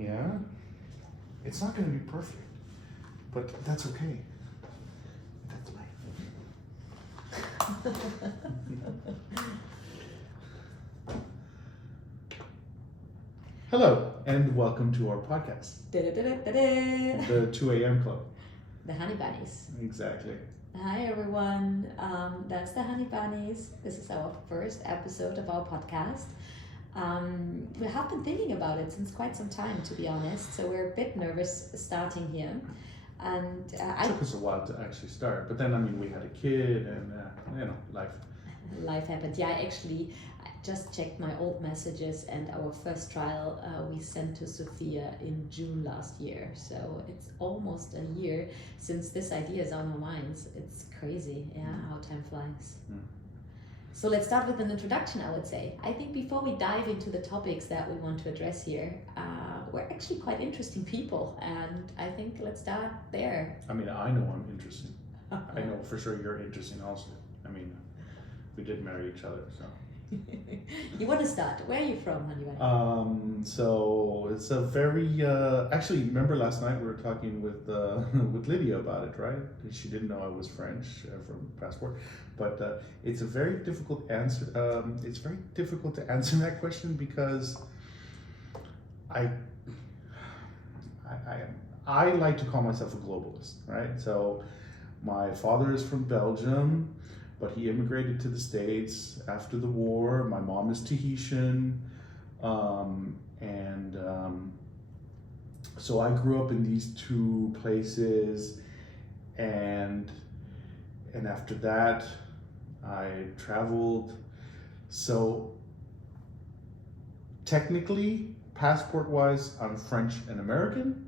Yeah? It's not going to be perfect, but that's okay. That's life. Hello, and welcome to our podcast, the 2 a.m. Club. The Honey Bunnies. Exactly. Hi everyone, that's the Honey Bunnies. This is our first episode of our podcast. We have been thinking about it since quite some time, to be honest, so we're a bit nervous starting here. And It took us a while to actually start, but then, we had a kid and, life. Life happened. Yeah, actually, I just checked my old messages, and our first trial we sent to Sophia in June last year. So it's almost a year since this idea is on our minds. It's crazy, how time flies. Mm. So let's start with an introduction, I would say. I think before we dive into the topics that we want to address here, we're actually quite interesting people, and I think let's start there. I know I'm interesting. I know for sure you're interesting also. We did marry each other, so. You want to start? Where are you from, Honey? So it's a very actually. Remember last night we were talking with with Lydia about it, right? She didn't know I was French from passport, but it's a very difficult answer. It's very difficult to answer that question because I like to call myself a globalist, right? So my father is from Belgium, but he immigrated to the States after the war. My mom is Tahitian, so I grew up in these two places, and after that, I traveled. So technically, passport-wise, I'm French and American.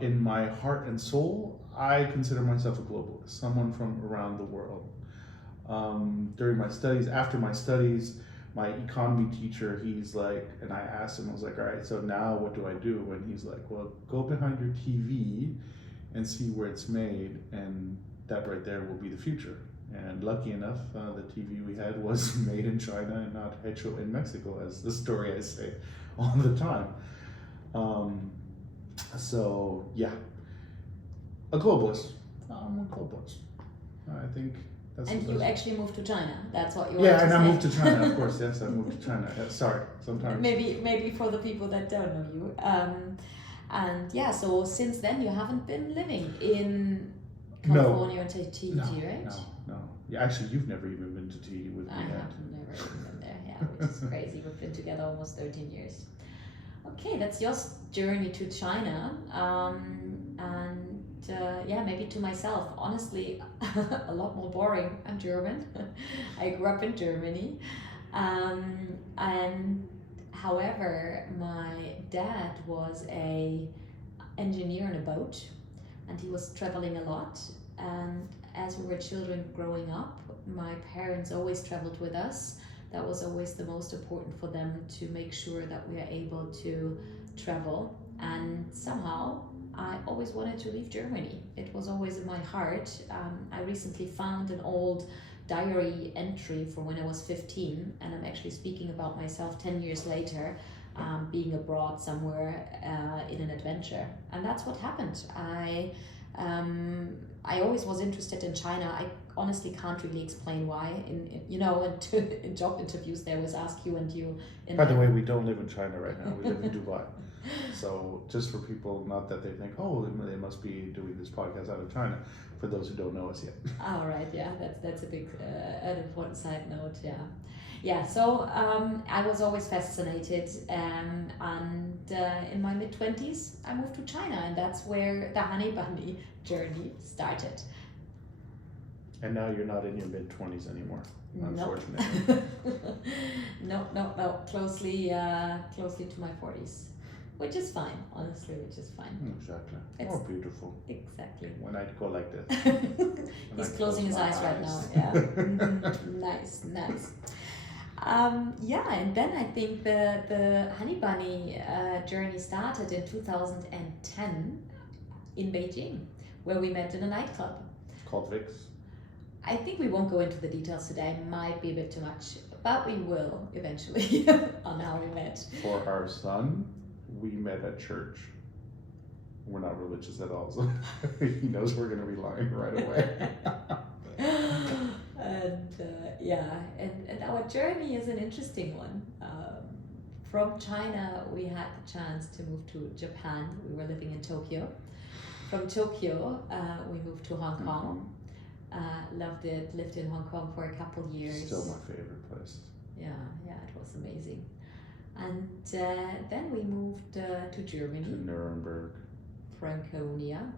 In my heart and soul, I consider myself a globalist, someone from around the world. During my studies, after my studies, my economy teacher, he's like, and I asked him, I was like, all right, so now what do I do? And he's like, well, go behind your TV and see where it's made, and that right there will be the future. And lucky enough, the TV we had was made in China and not hecho in Mexico, as the story I say all the time. So yeah, a globalist. I'm a globalist. I think that's. And you actually moved to China. That's what you. Yeah, want and to I say. moved to China. Of course, yes, I moved to China. Sorry, sometimes. Maybe for the people that don't know you. And yeah, so since then you haven't been living in California or Tahiti, right? No. Yeah, actually, you've never even been to Tahiti with me. I have never even been there. Yeah, which is crazy. We've been together almost 13 years. Okay, that's your journey to China, maybe to myself. Honestly, a lot more boring. I'm German. I grew up in Germany, and however, my dad was a engineer on a boat, and he was traveling a lot. And as we were children growing up, my parents always traveled with us. That was always the most important for them, to make sure that we are able to travel. And somehow I always wanted to leave Germany. It was always in my heart. I recently found an old diary entry from when I was 15, and I'm actually speaking about myself 10 years later, being abroad somewhere in an adventure. And that's what happened. I always was interested in China. I honestly can't really explain why. In job interviews they always ask you, and you. By the way, we don't live in China right now. We live in Dubai. So just for people, not that they think, oh, they must be doing this podcast out of China. For those who don't know us yet. All right, yeah, that's a big, an important side note, yeah. Yeah, so I was always fascinated, and in my mid-20s, I moved to China, and that's where the Honey Bunny journey started. And now you're not in your mid-20s anymore, unfortunately. Nope. No, closely to my 40s. Which is fine, honestly, Exactly. More beautiful. Exactly. When I go like this. He's closing his eyes right now, yeah. Nice. And then I think the Honey Bunny journey started in 2010 in Beijing, where we met in a nightclub. Called Vix. I think we won't go into the details today, might be a bit too much, but we will eventually on how we met. For our son, we met at church. We're not religious at all, so he knows we're going to be lying right away. And our journey is an interesting one. From China, we had the chance to move to Japan. We were living in Tokyo. From Tokyo, we moved to Hong Kong. Loved it. Lived in Hong Kong for a couple years. Still my favorite place. Yeah, it was amazing. And then we moved to Germany. To Nuremberg. Franconia,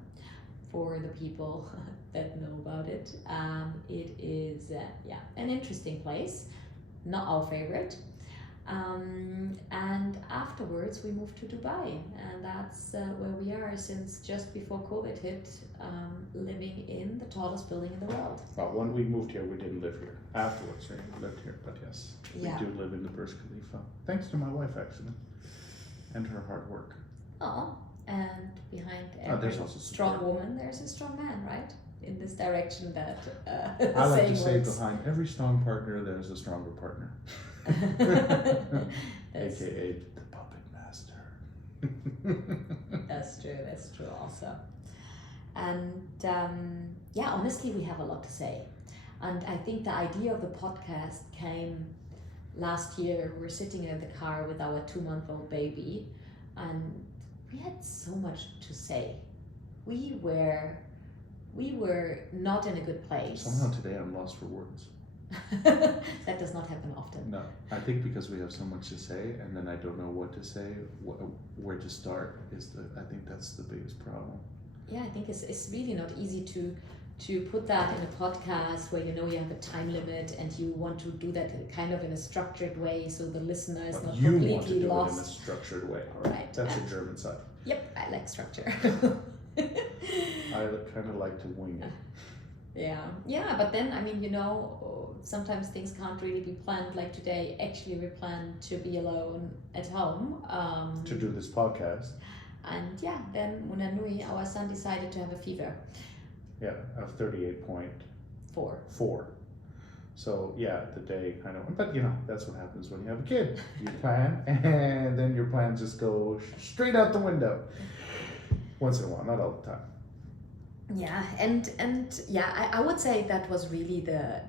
for the people that know about it. It is an interesting place, not our favorite. And afterwards we moved to Dubai, and that's where we are since just before COVID hit, living in the tallest building in the world. Well, when we moved here, we didn't live here. Afterwards, we lived here, but yes, Yeah. we do live in the Burj Khalifa, thanks to my wife actually, and her hard work. Oh, and behind there's every also strong support. woman, there's a strong man, right? In this direction that I like to saying say works. behind every strong partner, there's a stronger partner. That's, AKA the puppet master. that's true also. And honestly, we have a lot to say. And I think the idea of the podcast came last year. We were sitting in the car with our 2-month-old baby, and we had so much to say. We were not in a good place. Somehow today I'm lost for words. That does not happen often. No, I think because we have so much to say, and then I don't know what to say, where to start I think that's the biggest problem. Yeah, I think it's really not easy to put that in a podcast where you know you have a time limit and you want to do that kind of in a structured way so the listener is But not you completely want to do lost. it in a structured way. Right. That's your German side. Yep, I like structure. I kind of like to wing it. Yeah, but then I mean, sometimes things can't really be planned. Like today, actually, we planned to be alone at home. To do this podcast. And then Muna Nui, our son, decided to have a fever. Yeah, of 38.4. 4. So the day kind of, but that's what happens when you have a kid. You plan, and then your plans just go straight out the window. Once in a while, not all the time. Yeah, I would say that was really the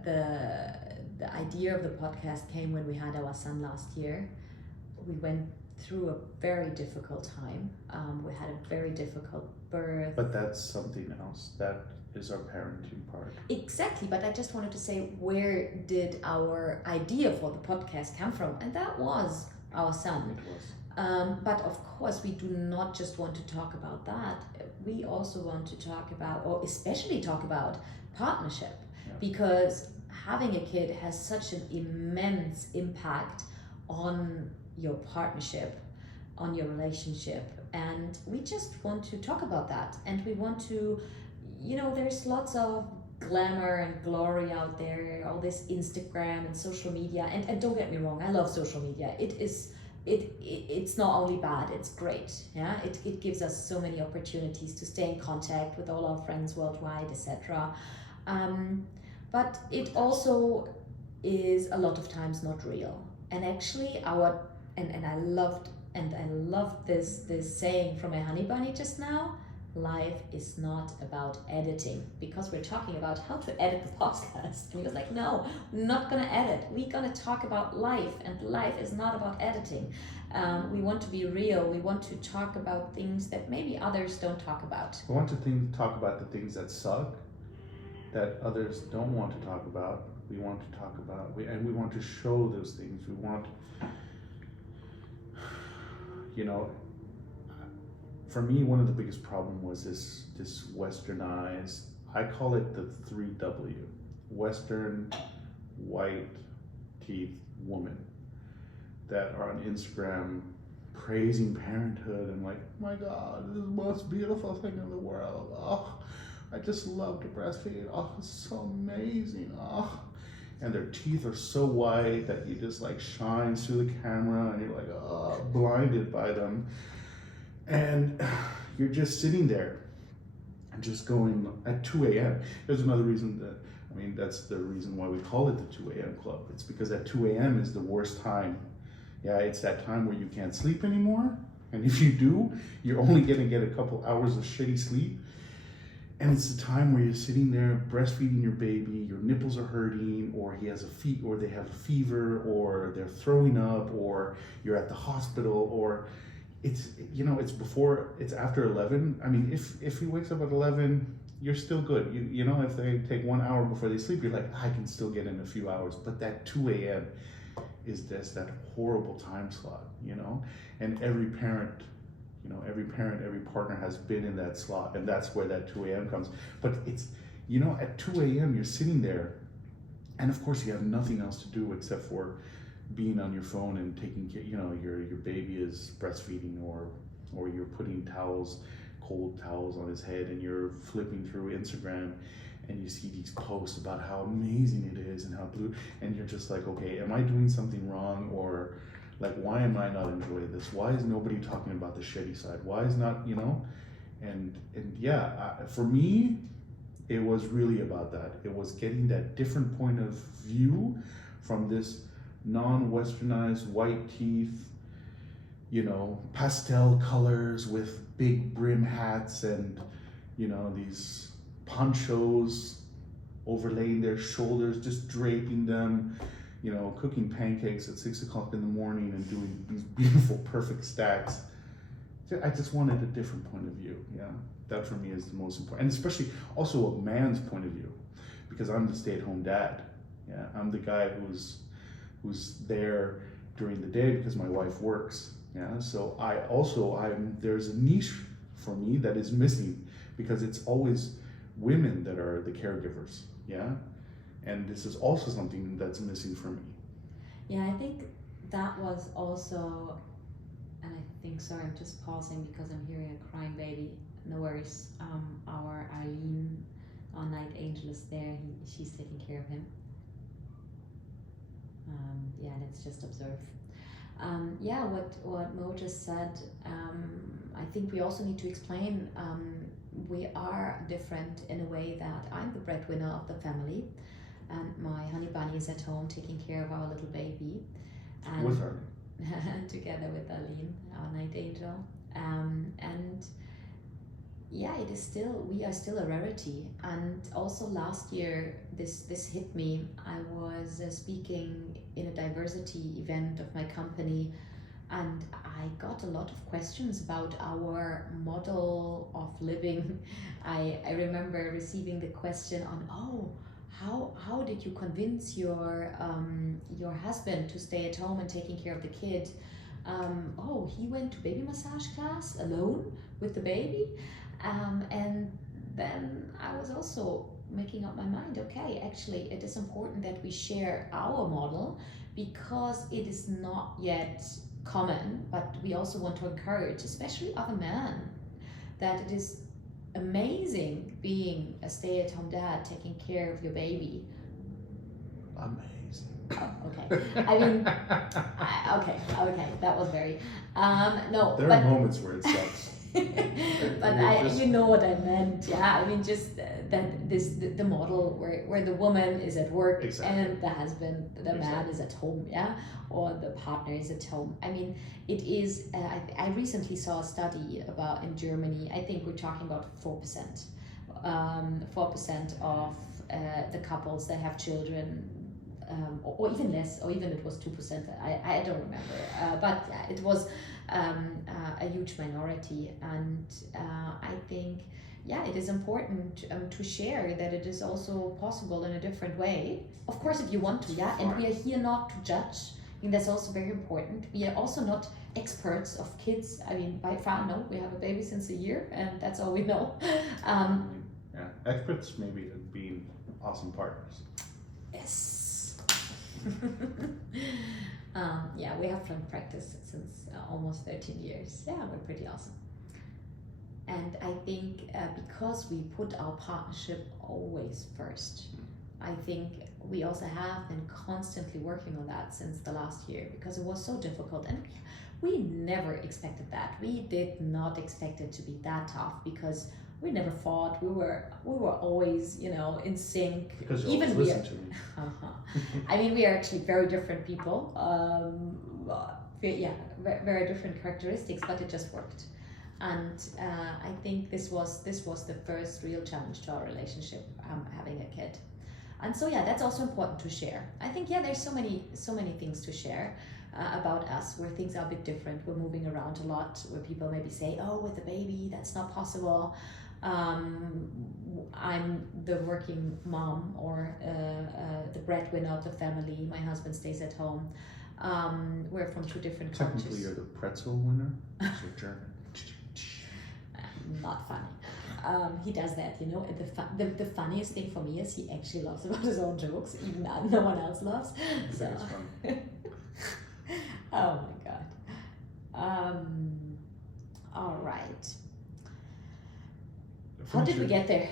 idea of the podcast came when we had our son last year. We went through a very difficult time. We had a very difficult birth. But that's something else. That is our parenting part. Exactly, but I just wanted to say, where did our idea for the podcast come from? And that was our son. It was. But of course, we do not just want to talk about that. We also want to talk about, or especially talk about, partnership. Yeah. Because having a kid has such an immense impact on your partnership, on your relationship. And we just want to talk about that. And we want to, there's lots of glamour and glory out there, all this Instagram and social media. And don't get me wrong, I love social media. It's not only bad, it's great. Yeah, it gives us so many opportunities to stay in contact with all our friends worldwide, etc. But it also is a lot of times not real. And actually I loved this saying from a honey bunny just now. Life is not about editing, because we're talking about how to edit the podcast. And he was like, no, we're not going to edit. We're going to talk about life, and life is not about editing. We want to be real. We want to talk about things that maybe others don't talk about. We want to talk about the things that suck, that others don't want to talk about. We want to talk about, and we want to show those things. We want, for me, one of the biggest problem was this westernized, I call it the 3W, Western, white, teeth, woman, that are on Instagram praising parenthood and like, oh my God, this is the most beautiful thing in the world. Oh, I just love to breastfeed. Oh, it's so amazing. Oh. And their teeth are so white that you just like shines through the camera and you're like, oh, blinded by them. And you're just sitting there and just going at 2 a.m. There's another reason that's the reason why we call it the 2 a.m. club. It's because at 2 a.m. is the worst time. Yeah, it's that time where you can't sleep anymore. And if you do, you're only going to get a couple hours of shitty sleep. And it's the time where you're sitting there breastfeeding your baby, your nipples are hurting, or he has or they have a fever, or they're throwing up, or you're at the hospital, or it's it's after 11. I mean, if he wakes up at 11, you're still good. If they take 1 hour before they sleep, you're like, I can still get in a few hours. But that 2 a.m. is just that horrible time slot, and every parent, every partner has been in that slot, and that's where that 2 a.m. comes. But it's, at 2 a.m. you're sitting there, and of course you have nothing else to do except for being on your phone and taking care, your baby is breastfeeding, or you're putting cold towels on his head, and you're flipping through Instagram, and you see these posts about how amazing it is and how blue, and you're just like, okay, am I doing something wrong? Or like, why am I not enjoying this? Why is nobody talking about the shitty side? Why is not, and yeah, for me, it was really about that. It was getting that different point of view from this non-westernized white teeth, pastel colors with big brim hats, and these ponchos overlaying their shoulders, just draping them, cooking pancakes at 6 o'clock in the morning and doing these beautiful, perfect stacks. I just wanted a different point of view. Yeah, that for me is the most important, and especially also a man's point of view, because I'm the stay-at-home dad. Yeah, I'm the guy who's there during the day because my wife works. Yeah, so there's a niche for me that is missing, because it's always women that are the caregivers. Yeah, and this is also something that's missing for me. Yeah, I think that was also, and I think, sorry, I'm just pausing because I'm hearing a crying baby. No worries. Our Eileen, our night angel, is there. She's taking care of him. Yeah, let's just observe. Yeah, what Mo just said, I think we also need to explain, we are different in a way that I'm the breadwinner of the family, and my honey bunny is at home taking care of our little baby. And With her. together with Aline, our night angel. And yeah, we are still a rarity. And also last year, this hit me. I was speaking in a diversity event of my company, and I got a lot of questions about our model of living. I remember receiving the question on, how did you convince your husband to stay at home and taking care of the kid? He went to baby massage class alone with the baby. And then I was also making up my mind, okay, actually it is important that we share our model, because it is not yet common, but we also want to encourage, especially other men, that it is amazing being a stay-at-home dad, taking care of your baby. Amazing. Oh, okay. I mean, okay, that was very, no. There are moments where it sucks. But you know what I meant. Yeah, I mean, just that the model where the woman is at work, exactly, and the husband, the man is at home, yeah, or the partner is at home. I mean, it is. I recently saw a study about in Germany. I think we're talking about 4%, 4% of the couples that have children. Or even less, or even it was 2%. I don't remember, but yeah, it was a huge minority, and I think, yeah, it is important to share that it is also possible in a different way. Of course, if you want to, yeah, and we are here not to judge. I think that's also very important. We are also not experts of kids. I mean, by far, no. We have a baby since a year, and that's all we know. Yeah, experts maybe being awesome partners. Yes. Yeah, we have fun practice since almost 13 years. Yeah, we're pretty awesome. And I think because we put our partnership always first, I think we also have been constantly working on that since the last year, because it was so difficult, and we never expected that. We did not expect it to be that tough, because we never fought. We were always, in sync. Because you even always listen to me. I mean, we are actually very different people. very different characteristics, but it just worked. And I think this was the first real challenge to our relationship, having a kid. And so that's also important to share. I think there's so many things to share about us, where things are a bit different. We're moving around a lot, where people maybe say, oh, with a baby that's not possible. I'm the working mom, or the breadwinner of the family. My husband stays at home. We're from two different cultures. Technically, you're the pretzel winner. You're German. Not funny. He does that, and the funniest thing for me is he actually laughs about his own jokes, even though no one else laughs. So. It's fun. Oh my god. All right. How did we get there?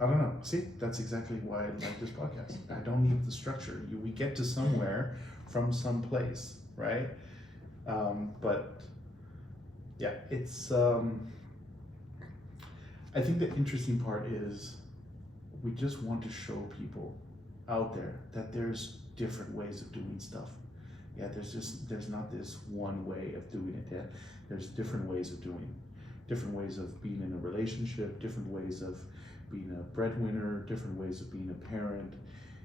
I don't know. See, that's exactly why I like this podcast. I don't need the structure. We get to somewhere from some place, right? But yeah, it's. I think the interesting part is we just want to show people out there that there's different ways of doing stuff. Yeah, there's not this one way of doing it. Yeah, there's different ways of different ways of being in a relationship, different ways of being a breadwinner, different ways of being a parent,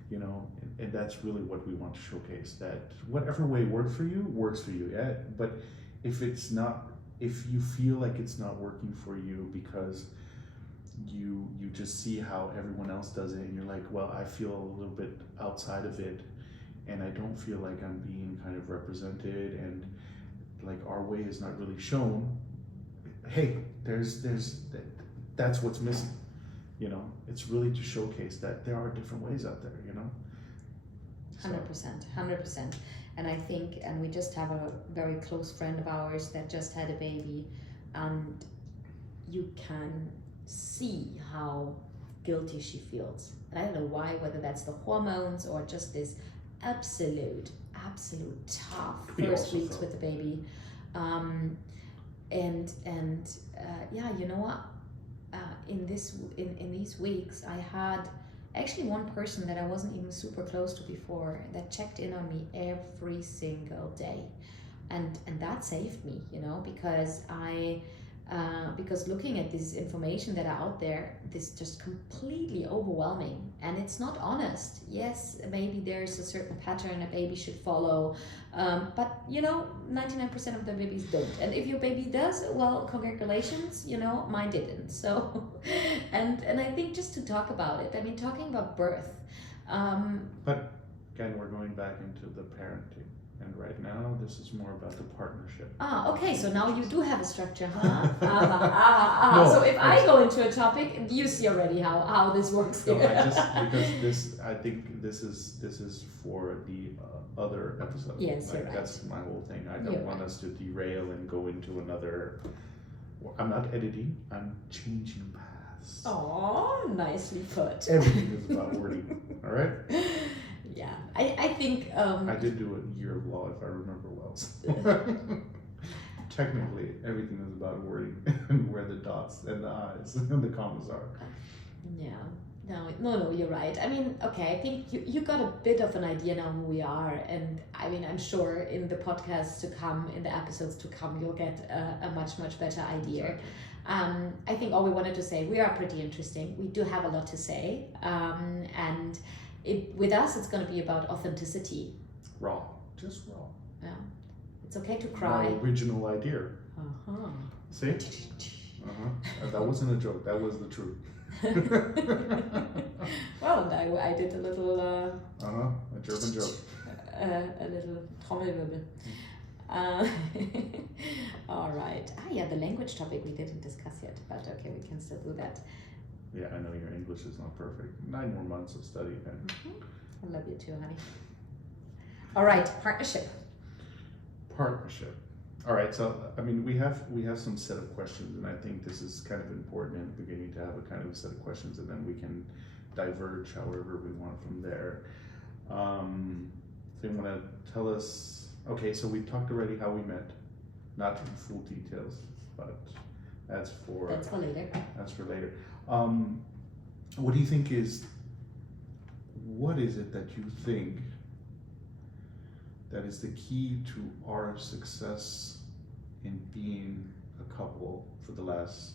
and that's really what we want to showcase, that whatever way works for you, yeah. But if you feel like it's not working for you because you just see how everyone else does it and you're like, well, I feel a little bit outside of it and I don't feel like I'm being kind of represented and like our way is not really shown, hey, that's what's missing. It's really to showcase that there are different ways out there, 100%. And I think, and we just have a very close friend of ours that just had a baby, and you can see how guilty she feels. And I don't know why, whether that's the hormones or just this absolute tough first weeks with the baby. You know what? In these weeks, I had actually one person that I wasn't even super close to before that checked in on me every single day, and that saved me, because looking at this information that are out there, this just completely overwhelming, and it's not honest. Yes, maybe there's a certain pattern a baby should follow, but 99% of the babies don't. And if your baby does, well, congratulations, mine didn't. So, and I think just to talk about it, talking about birth. But again, we're going back into the parenting. And right now, this is more about the partnership. Okay, so now you do have a structure, huh? No, so if I go into a topic, you see already how this works here. No, because I think this is for the other episode. Yes, you're right. That's my whole thing. I don't want us to derail and go into another. I'm not editing. I'm changing paths. Oh, nicely put. Everything is about wording. All right. Yeah, I think... I did do a year of law, if I remember well. Technically, everything is about wording and where the dots and the I's and the commas are. Yeah, no, you're right. Okay, I think you got a bit of an idea now who we are, and I'm sure in the podcasts to come, in the episodes to come, you'll get a much better idea. Exactly. I think all we wanted to say, we are pretty interesting. We do have a lot to say, and with us, it's going to be about authenticity. Raw. Just raw. Yeah. It's okay to cry. My original idea. Uh-huh. See? Uh-huh. That wasn't a joke. That was the truth. Well, I did a little... a German joke. A little Trommelwirbel. All right. The language topic we didn't discuss yet, but okay, we can still do that. Yeah, I know your English is not perfect. 9 more months of study then. I love you too, honey. All right, partnership. All right, so we have some set of questions, and I think this is kind of important in the beginning to have a kind of set of questions, and then we can diverge however we want from there. So you want to tell us? Okay, so we talked already how we met, not in full details, but that's for later. That's for later. What do you think what is it that you think that is the key to our success in being a couple for the last,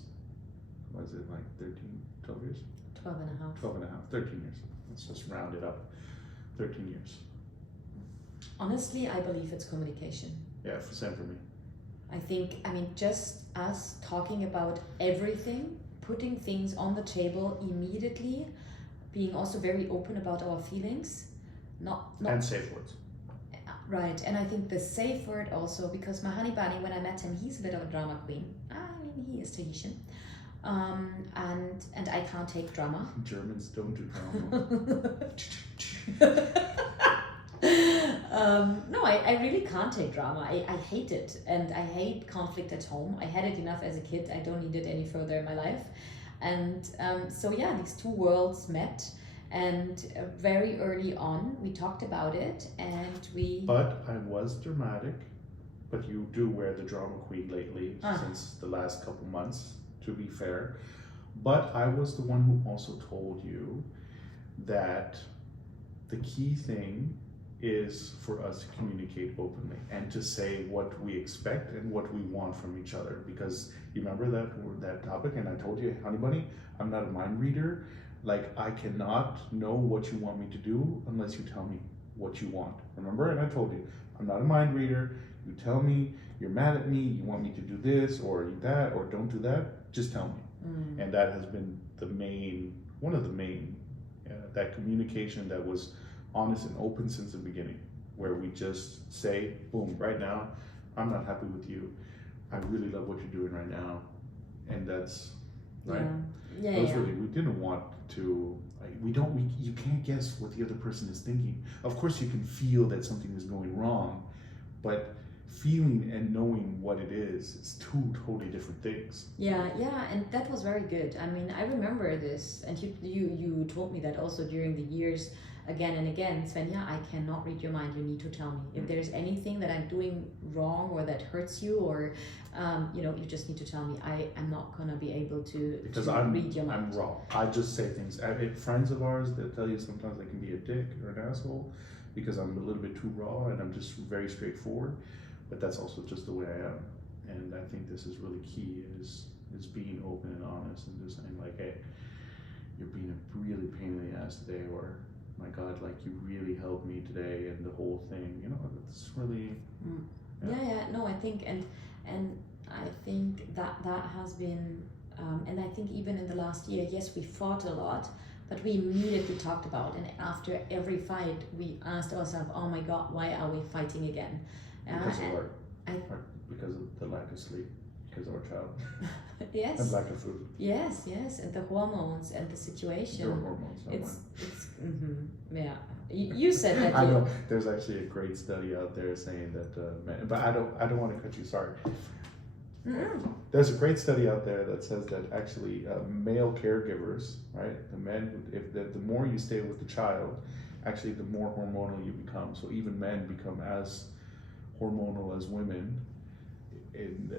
what is it, like 13, 12 years? 12 and a half. 12 and a half, 13 years. Let's just round it up. 13 years. Honestly, I believe it's communication. Yeah, same for me. I mean, just us talking about everything, putting things on the table immediately, being also very open about our feelings, not And safe words. right. And I think the safe word also, because my honey bunny, when I met him, he's a bit of a drama queen. I mean, he is Tahitian, and I can't take drama. Germans don't do drama. No, I really can't take drama. I hate it, and I hate conflict at home. I had it enough as a kid. I don't need it any further in my life. And so yeah, these two worlds met, and very early on we talked about it, and we. But I was dramatic. But you do wear the drama queen lately since the last couple months, to be fair. But I was the one who also told you that the key thing is for us to communicate openly and to say what we expect and what we want from each other. Because you remember that topic, and I told you, honey bunny, I'm not a mind reader. Like, I cannot know what you want me to do unless you tell me what you want. Remember? And I told you, I'm not a mind reader. You tell me you're mad at me, you want me to do this or that or don't do that, just tell me. And that has been one of the main, that communication that was honest and open since the beginning, where we just say, boom, right now, I'm not happy with you. I really love what you're doing right now. And that's, right? Yeah. Really, we didn't want to, you can't guess what the other person is thinking. Of course you can feel that something is going wrong, but feeling and knowing what it is two totally different things. Yeah, and that was very good. I mean, I remember this, and you told me that also during the years, again and again, Svenja, I cannot read your mind. You need to tell me if there's anything that I'm doing wrong or that hurts you, or you just need to tell me. I'm not gonna be able to read your mind. I'm raw. I just say things. I have friends of ours that tell you sometimes I can be a dick or an asshole because I'm a little bit too raw and I'm just very straightforward. But that's also just the way I am, and I think this is really key: is being open and honest and just saying like, hey, you're being a really pain in the ass today, or my God, like you really helped me today, and the whole thing, it's really. No, I think and I think that has been, and I think even in the last year, yes, we fought a lot, but we immediately talked about, and after every fight, we asked ourselves, oh my God, why are we fighting again? Because of the lack of sleep, because of our child. Yes. And lack of food. Yes, and the hormones and the situation. Your hormones. It's yeah. You said that. I know. There's actually a great study out there saying that, but I don't want to cut you. Sorry. There's a great study out there that says that actually male caregivers, right, the men, the more you stay with the child, actually the more hormonal you become. So even men become as hormonal as women in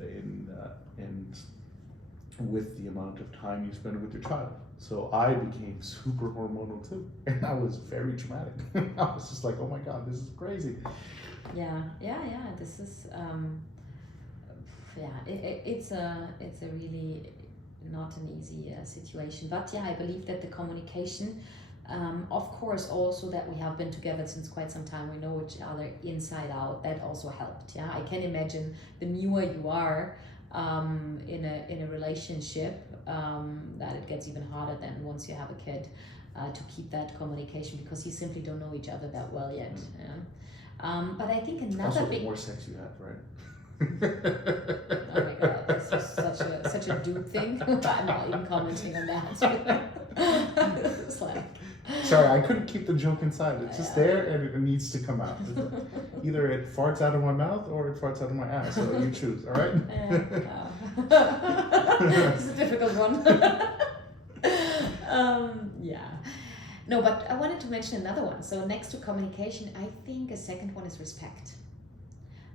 with the amount of time you spend with your child. So I became super hormonal too, and I was very traumatic. I was just like, oh my God, this is crazy. Yeah. This is it's a really not an easy situation. But yeah, I believe that the communication. Of course, also that we have been together since quite some time, we know each other inside out, that also helped. Yeah, I can imagine the newer you are in a relationship, that it gets even harder than once you have a kid, to keep that communication, because you simply don't know each other that well yet. Yeah. But I think another also, big. The more sex you have, right? Oh my God, this is such a dude thing. I'm not even commenting on that. This is like. Sorry, I couldn't keep the joke inside. It's just there and it needs to come out. Either it farts out of my mouth or it farts out of my ass. So you choose, all right? It's a difficult one. Yeah. No, but I wanted to mention another one. So next to communication, I think a second one is respect.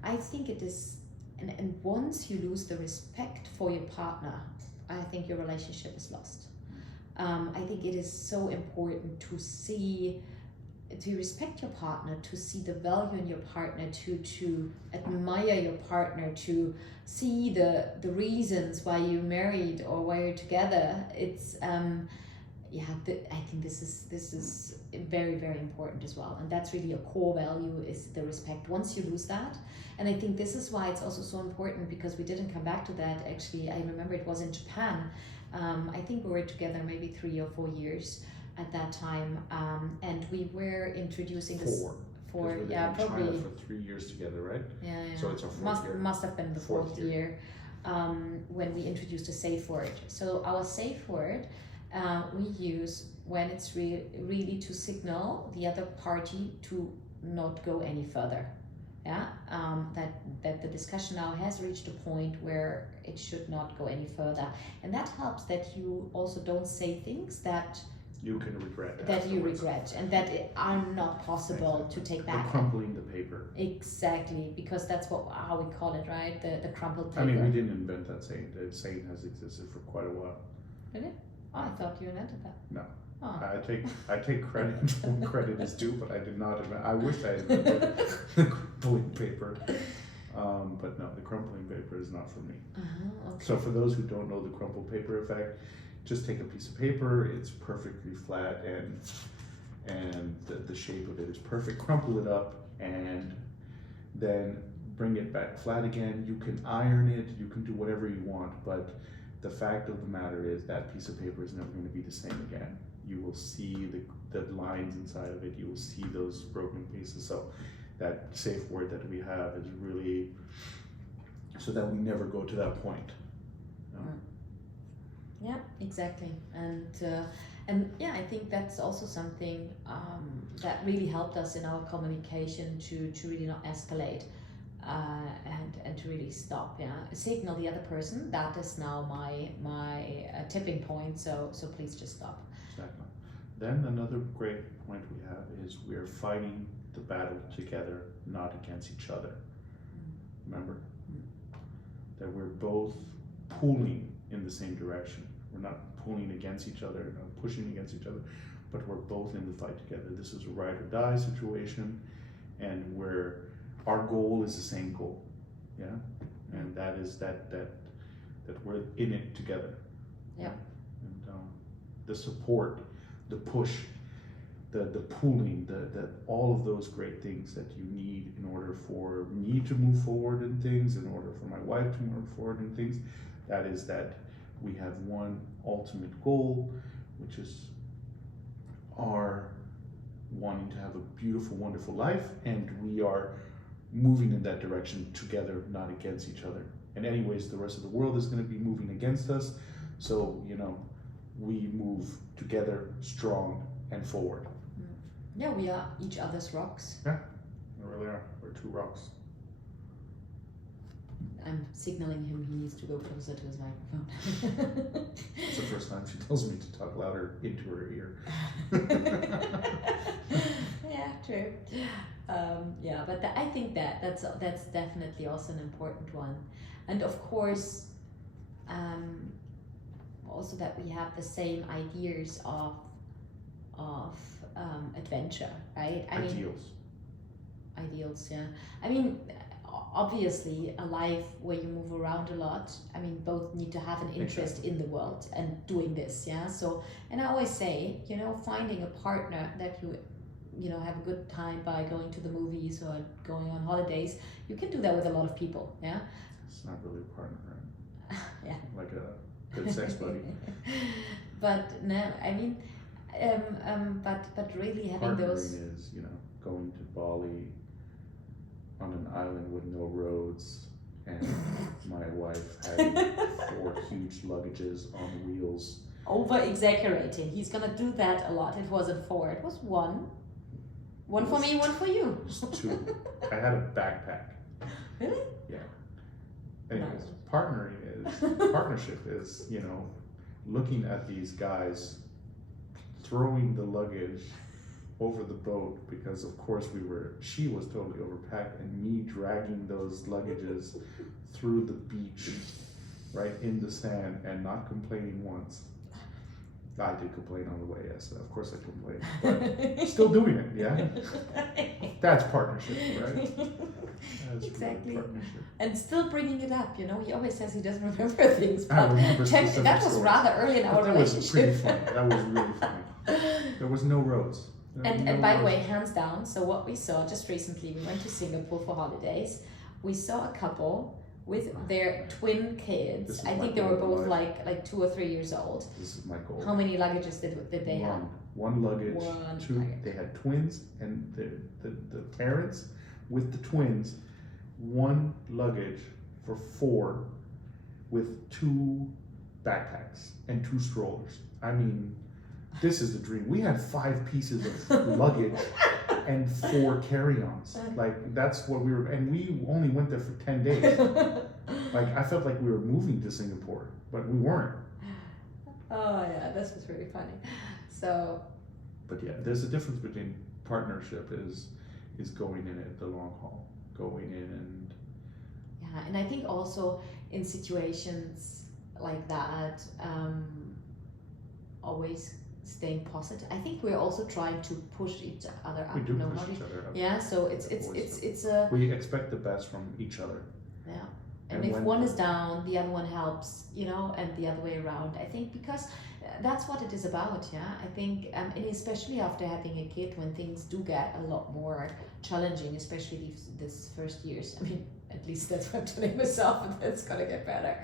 I think it is, and once you lose the respect for your partner, I think your relationship is lost. I think it is so important to see to respect your partner, to see the value in your partner, to admire your partner, to see the reasons why you married or why you're together. It's I think this is very, very important as well, and that's really a core value, is the respect. Once you lose that, and I think this is why it's also so important, because we didn't come back to that. Actually, I remember it was in Japan. I think we were together maybe 3 or 4 years at that time, and we were introducing this. Four. Because we Yeah, lived in probably. China for 3 years together, right? Yeah. So it's our fourth year. Must have been the Fourth fourth year. year, when we introduced a safe word. So our safe word we use when it's really to signal the other party to not go any further. Yeah, that the discussion now has reached a point where it should not go any further, and that helps that you also don't say things that You can regret that you afterwards. regret and that are not possible to take back. The crumpling the paper. Exactly, because that's how we call it, right? The crumpled paper. I mean, we didn't invent that saying. The saying has existed for quite a while. Really? Oh, I thought you invented that. No. Oh. I take credit when credit is due, but I did not invent. I wish I had invented the crumpling paper, but no, the crumpling paper is not for me. Okay. So for those who don't know the crumpled paper effect, just take a piece of paper. It's perfectly flat and the shape of it is perfect. Crumple it up and then bring it back flat again. You can iron it. You can do whatever you want, but the fact of the matter is that piece of paper is never going to be the same again. You will see the lines inside of it. You will see those broken pieces. So that safe word that we have is really so that we never go to that point. Yeah, exactly. And yeah, I think that's also something that really helped us in our communication to really not escalate. And to really stop, yeah, signal the other person that is now my tipping point. So please just stop. Exactly. Then another great point we have is we're fighting the battle together, not against each other. Remember that we're both pulling in the same direction. We're not pulling against each other, not pushing against each other, but we're both in the fight together. This is a ride or die situation, and our goal is the same goal, yeah, and that is that we're in it together. Yeah. And the support, the push, the pulling, the all of those great things that you need in order for me to move forward in things, in order for my wife to move forward in things. That is that we have one ultimate goal, which is our wanting to have a beautiful, wonderful life, and we are moving in that direction together, not against each other. And anyways, the rest of the world is going to be moving against us. So, we move together, strong and forward. Yeah, we are each other's rocks. Yeah, we really are. We're two rocks. I'm signaling him he needs to go closer to his microphone. It's the first time she tells me to talk louder into her ear. Yeah, true. Yeah, but I think that's definitely also an important one, and of course, also that we have the same ideas of adventure, right? Ideals, yeah. I mean, obviously, a life where you move around a lot. I mean, both need to have an interest in the world and doing this, yeah. So, and I always say, finding a partner that you have a good time by going to the movies or going on holidays. You can do that with a lot of people, yeah. It's not really a partner, right? Yeah. Like a good sex buddy. But no, I mean, but really having Partnering those. is, going to Bali on an island with no roads, and my wife having 4 huge luggages on wheels. Over exaggerating. He's gonna do that a lot. It wasn't 4. It was 1. One for me, 1 for you. It was 2. I had a backpack. Really? Yeah. Anyways, Nice. partnership is, looking at these guys throwing the luggage over the boat, because of course she was totally overpacked, and me dragging those luggages through the beach, right in the sand, and not complaining once. I did complain on the way, yes. Of course I complained. But still doing it, yeah? That's partnership, right? That's Exactly. really partnership. And still bringing it up, he always says he doesn't remember things, I but remember specific that was stories. rather early in our But that was pretty relationship. funny. That was really funny. There was no roads. And by the way, hands down, so what we saw just recently, we went to Singapore for holidays. We saw a couple with their twin kids. I think they were both like 2 or 3 years old. This is my goal. How many luggages did they have? One luggage. One two. luggage. They had twins, and the parents with the twins, one luggage for 4, with 2 backpacks and 2 strollers. I mean, this is the dream. We had 5 pieces of luggage and 4 carry-ons. Like, that's what we were, and we only went there for 10 days. Like, I felt like we were moving to Singapore, but we weren't. Oh yeah, this was really funny. So. But yeah, there's a difference between partnership is going in it the long haul, going in and. Yeah, and I think also in situations like that, always staying positive. I think we're also trying to push each other up. We do push each other up. Yeah, so it's a. We expect the best from each other. Yeah, and if one is down, the other one helps, and the other way around. I think because that's what it is about. Yeah, I think, and especially after having a kid, when things do get a lot more challenging, especially this first years. I mean, at least that's what I'm telling myself, and it's gonna get better.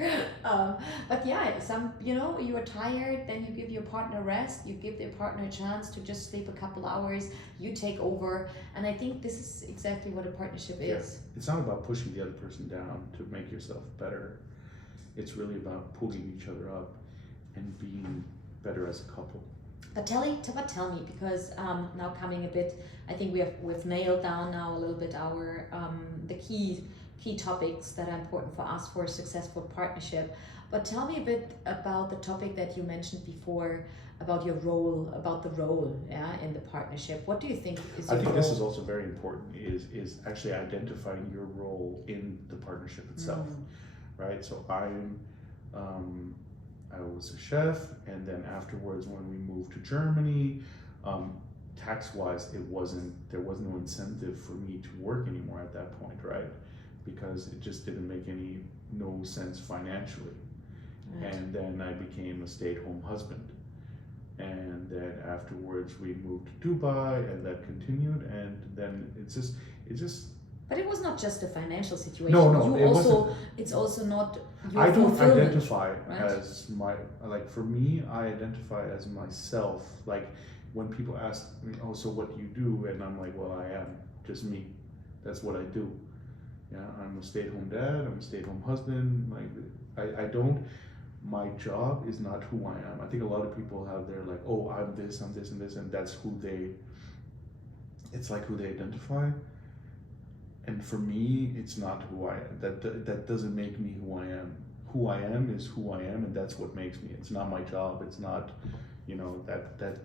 But yeah, you are tired, then you give your partner rest, you give your partner a chance to just sleep a couple hours, you take over, and I think this is exactly what a partnership is. It's not about pushing the other person down to make yourself better. It's really about pulling each other up and being better as a couple. But tell me, because now coming a bit, I think we've nailed down now a little bit our the key topics that are important for us for a successful partnership. But tell me a bit about the topic that you mentioned before about your role, in the partnership. What do you think is your role? I think this is also very important, is actually identifying your role in the partnership itself, right? So I was a chef, and then afterwards when we moved to Germany, tax-wise there was no incentive for me to work anymore at that point, right? Because it just didn't make no sense financially. Right. And then I became a stay-at-home husband. And then afterwards we moved to Dubai, and that continued, and then it's just. But it was not just a financial situation. No, it's also not your I don't identify right? as for me, I identify as myself. Like, when people ask me, oh, so what do you do? And I'm like, well, I am just me. That's what I do. Yeah, I'm a stay-at-home dad, I'm a stay-at-home husband. Like, I don't, my job is not who I am. I think a lot of people have their like, oh, I'm this, and that's it's like who they identify. And for me, it's not who I am. That doesn't make me who I am. Who I am is who I am, and that's what makes me. It's not my job. It's not, that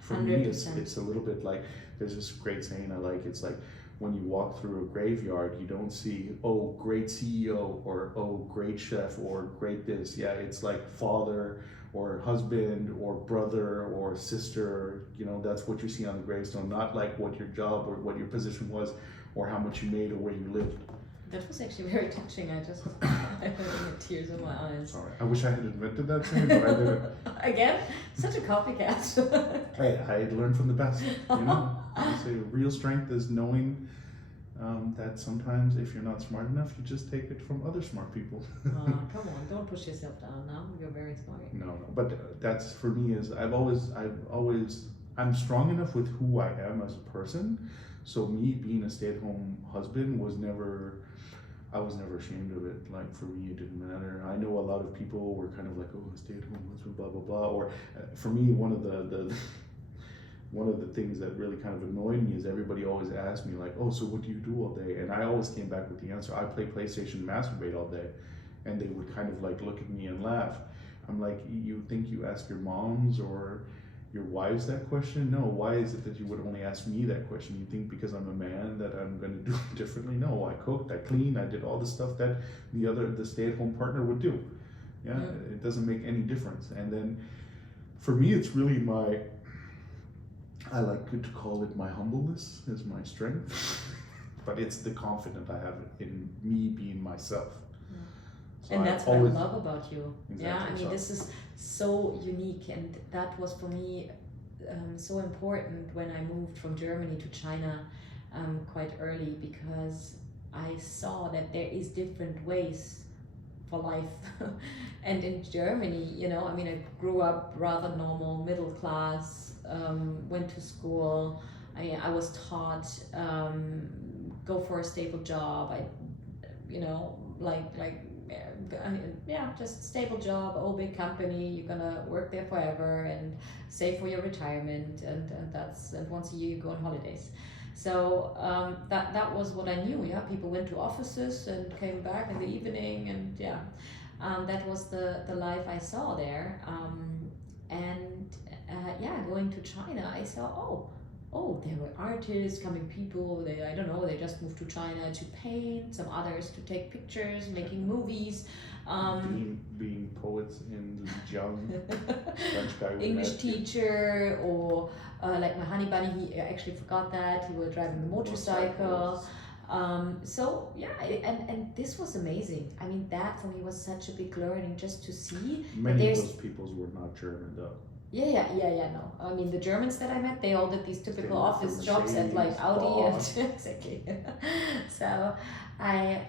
for 100%. Me, it's a little bit like, there's this great saying I like. It's like, when you walk through a graveyard, you don't see, oh, great CEO, or oh, great chef, or great this. Yeah, it's like father, or husband, or brother, or sister. That's what you see on the gravestone, not like what your job or what your position was, or how much you made, or where you lived. That was actually very touching. I had tears in my eyes. Sorry, I wish I had invented that saying, but I didn't. Again, such a copycat. Hey, I learned from the best. I say real strength is knowing that sometimes if you're not smart enough, you just take it from other smart people. Come on, don't push yourself down now. You're very smart. No, but that's for me is I'm strong enough with who I am as a person. So me being a stay-at-home husband I was never ashamed of it. Like, for me, it didn't matter. I know a lot of people were kind of like, oh, stay-at-home husband, blah, blah, blah. Or for me, one of the things that really kind of annoyed me is everybody always asked me like, oh, so what do you do all day? And I always came back with the answer, I play PlayStation and masturbate all day. And they would kind of like look at me and laugh. I'm like, you think you ask your moms or your wives that question? No, why is it that you would only ask me that question? You think because I'm a man that I'm going to do it differently? No, I cooked, I cleaned, I did all the stuff that the stay-at-home partner would do. Yeah, It doesn't make any difference. And then For me, it's really I like to call it my humbleness is my strength, but it's the confidence I have in me being myself. So And I that's what always, I love about you. Yeah, I exactly. mean, So this is so unique, and that was for me so important when I moved from Germany to China quite early, because I saw that there is different ways for life. And in Germany, you know, I mean, I grew up rather normal, middle class, went to school. I was taught, go for a stable job. You know, yeah, just stable job, old big company. You're gonna work there forever and save for your retirement, and once a year you go on holidays. So that was what I knew. Yeah, people went to offices and came back in the evening, and yeah, that was the life I saw there. And yeah, going to China, I saw, there were artists, coming people. I don't know. They just moved to China to paint. Some others to take pictures, making movies. being poets in Lijiang, French guy we English met. teacher, or like my honey bunny, he actually forgot that he was driving the motorcycle. So yeah, and this was amazing. I mean, that for me was such a big learning, just to see that Many of there's those peoples were not German though. no. I mean, the Germans that I met, they all did these typical They worked for office jobs at like Mercedes, Audi and Bosch. exactly. So I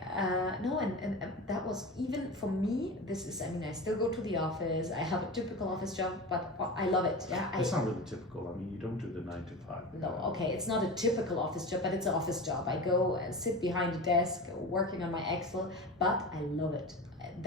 no, and that was, even for me. This is, I mean, I still go to the office. I have a typical office job, but I love it. Yeah, It's not really typical. I mean, you don't do the 9 to 5. no, okay, it's not a typical office job, but it's an office job. I go and sit behind a desk working on my Excel, but I love it.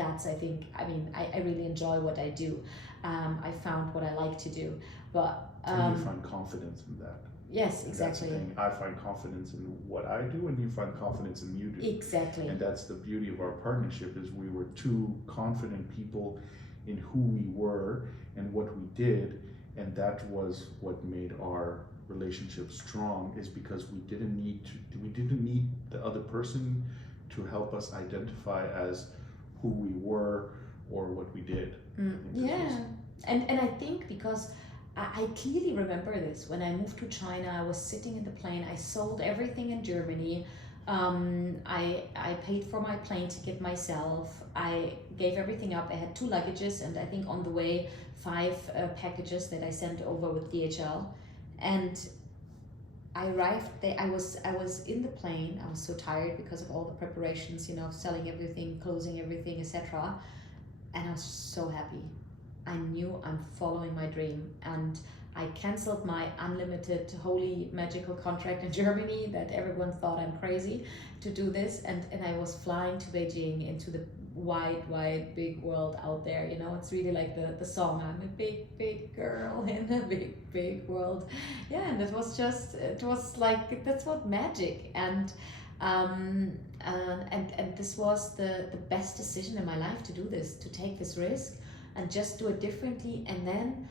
That's, I think, I mean, I really enjoy what I do. I found what I like to do, but And you find confidence in that. yes, And that's the exactly, thing. I find confidence in what I do, and you find confidence in you do. exactly. And that's the beauty of our partnership, is we were two confident people in who we were and what we did, and that was what made our relationship strong, is because we didn't need the other person to help us identify as who we were or what we did. Yeah, and I think because I clearly remember this when I moved to China. I was sitting in the plane. I sold everything in Germany. I paid for my plane ticket myself. I gave everything up. I had 2 luggages, and I think on the way 5 packages that I sent over with DHL. And I arrived there. I was in the plane. I was so tired because of all the preparations, you know, selling everything, closing everything, etc. And I was so happy. I knew I'm following my dream, and I canceled my unlimited holy magical contract in Germany that everyone thought I'm crazy to do this, and I was flying to Beijing, into the wide big world out there. You know, it's really like the song, I'm a big girl in a big world. Yeah, and it was like, that's what magic. And this was the best decision in my life, to do this, to take this risk and just do it differently, and then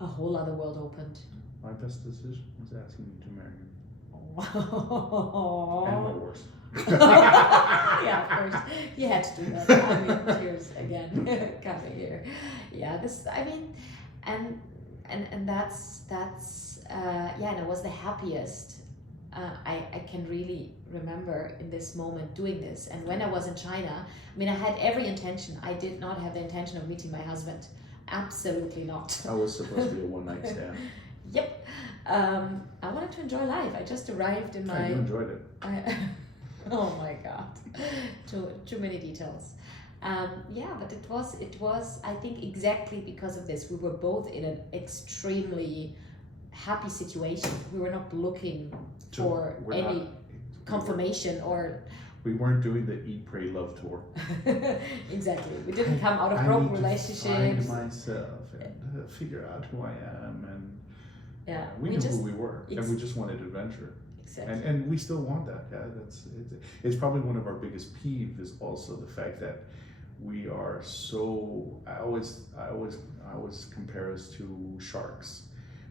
a whole other world opened. My best decision was asking you to marry me. Wow. And my worst. Yeah, of course, you had to do that. I mean, tears again coming here. Yeah, this, I mean, and that's yeah, and I was the happiest. I can really remember in this moment doing this. And when I was in China, I mean, I had every intention. I did not have the intention of meeting my husband. Absolutely not. I was supposed to be a one-night stand. Yep. I wanted to enjoy life. I just arrived in my. You enjoyed it. Oh my God, too many details. Yeah, but it was, I think, exactly because of this. We were both in an extremely happy situation. We were not looking for any confirmation, or we weren't doing the Eat, Pray, Love tour. Exactly. We didn't come out of broke relationships. I need to find myself and figure out who I am, and yeah, we knew who we were, and we just wanted adventure. Exactly. And we still want that. Yeah, it's probably one of our biggest peeves, is also the fact that we are so. I always compare us to sharks.